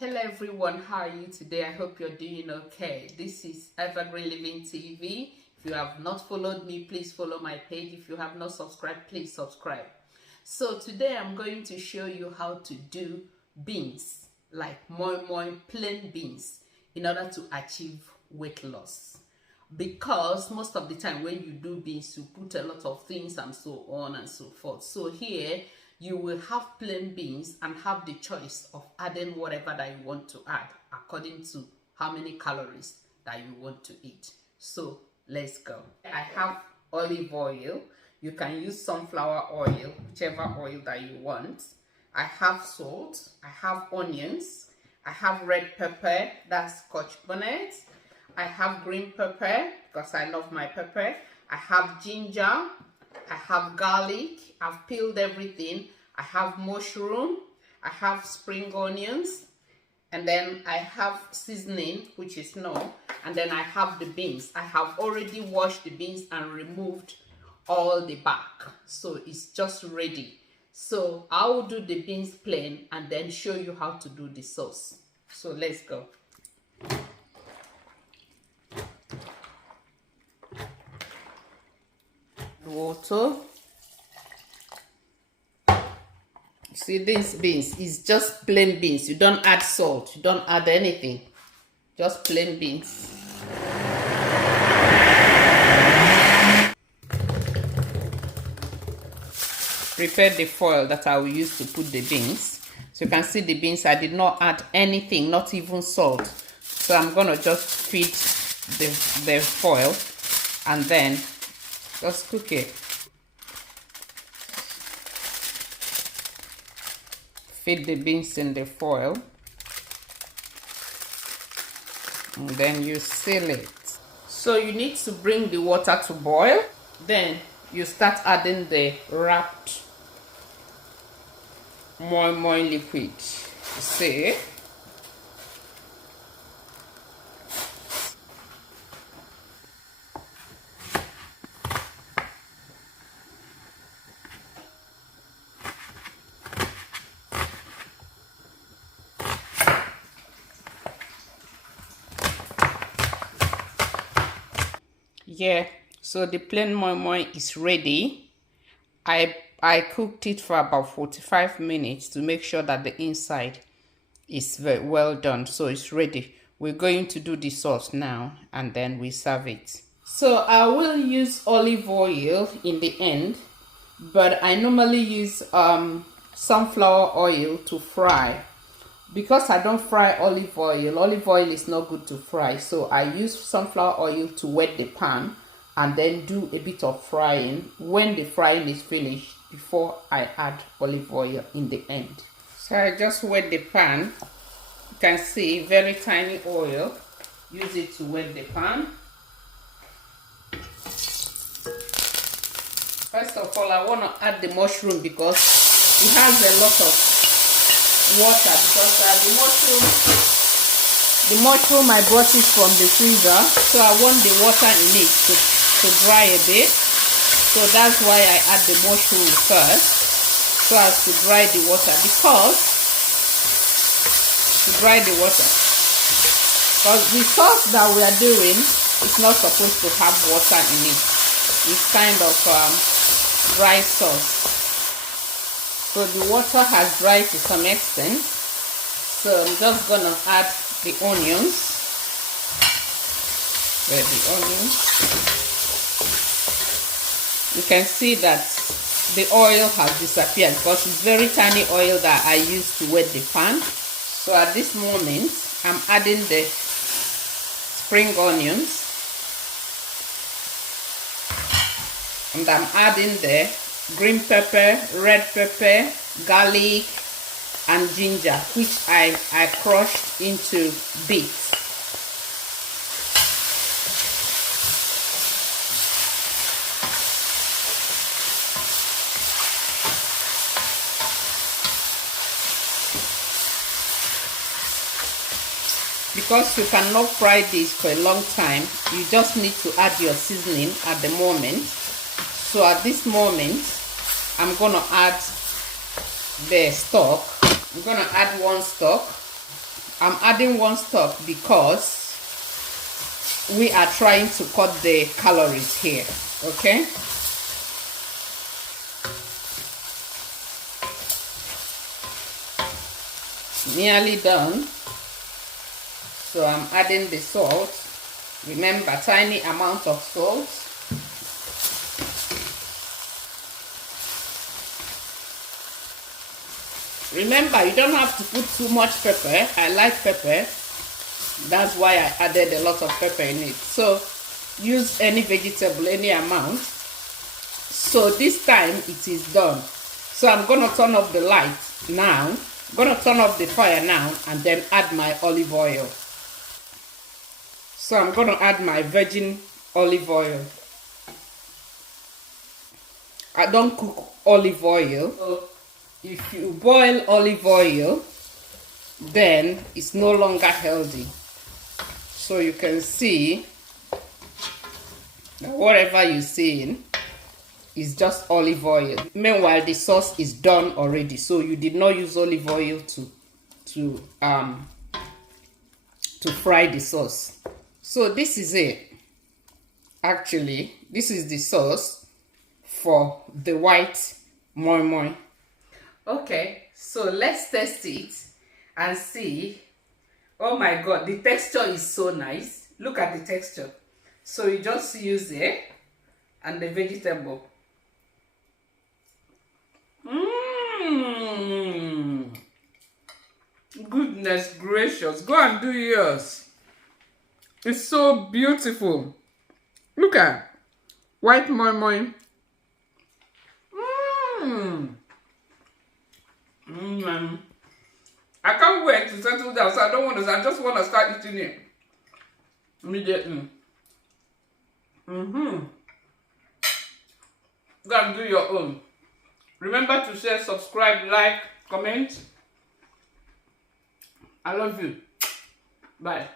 Hello everyone, how are you today? I hope you're doing okay. This is Evergreen Living TV. If you have not followed me, please follow my page. If you have not subscribed, please subscribe. So today I'm going to show you how to do beans, like moi moi plain beans, in order to achieve weight loss. Because most of the time when you do beans, you put a lot of things and so on and so forth. So here you will have plain beans and have the choice of adding whatever that you want to add according to how many calories that you want to eat. So let's go. I have olive oil. You can use sunflower oil, whichever oil that you want. I have salt. I have onions. I have red pepper, that's scotch bonnet. I have green pepper because I love my pepper. I have ginger. I have garlic. I've peeled everything. I have mushroom. I have spring onions. And then I have seasoning, which is no. And then I have the beans. I have already washed the beans and removed all the bark. So it's just ready. So I will do the beans plain and then show you how to do the sauce. So let's go. Water. See, these beans is just plain beans. You don't add salt, you don't add anything, just plain beans. Prepare the foil that I will use to put the beans. So you can see the beans, I did not add anything, not even salt. So I'm gonna just feed the foil and then just cook it. Feed the beans in the foil and then you seal it. So you need to bring the water to boil. Then you start adding the wrapped moi moi liquid. You see? Yeah, so the plain moi moi is ready. I cooked it for about 45 minutes to make sure that the inside is very well done. So it's ready. We're going to do the sauce now and then we serve it. So I will use olive oil in the end, but I normally use sunflower oil to fry. Because I don't fry olive oil is not good to fry. So I use sunflower oil to wet the pan and then do a bit of frying when the frying is finished before I add olive oil in the end. So I just wet the pan. You can see very tiny oil. Use it to wet the pan. First of all, I want to add the mushroom because it has a lot of water, because the mushroom I brought it from the freezer, so I want the water in it to dry a bit. So that's why I add the mushroom first, so as to dry the water, because the sauce that we are doing is not supposed to have water in it. It's kind of dry sauce. So the water has dried to some extent. So I'm just gonna add the onions. Where the onions? You can see that the oil has disappeared because it's very tiny oil that I used to wet the pan. So at this moment, I'm adding the spring onions. And I'm adding the green pepper, red pepper, garlic, and ginger, which I crushed into bits. Because you cannot fry this for a long time, you just need to add your seasoning at the moment. So at this moment, I'm gonna add the stock. I'm gonna add one stock I'm adding 1 stalk because we are trying to cut the calories here, okay? Nearly done. So I'm adding the salt. Remember, tiny amount of salt. Remember, you don't have to put too much pepper. I like pepper. That's why I added a lot of pepper in it. So use any vegetable, any amount. So this time it is done. So I'm going to turn off the light now. I'm going to turn off the fire now and then add my olive oil. So I'm going to add my virgin olive oil. I don't cook olive oil. So if you boil olive oil, then it's no longer healthy. So you can see that whatever you're seeing is just olive oil. Meanwhile, the sauce is done already. So you did not use olive oil to fry the sauce. So this is it. Actually, this is the sauce for the white moi moi. Okay, so let's test it and see. Oh my god, the texture is so nice. Look at the texture. So you just use it and the vegetable. Goodness gracious, go and do yours. It's so beautiful. Look at white moi moi. I can't wait to settle down, so I don't want to. I just want to start eating it immediately. Go and do your own. Remember to share, subscribe, like, comment. I love you. Bye.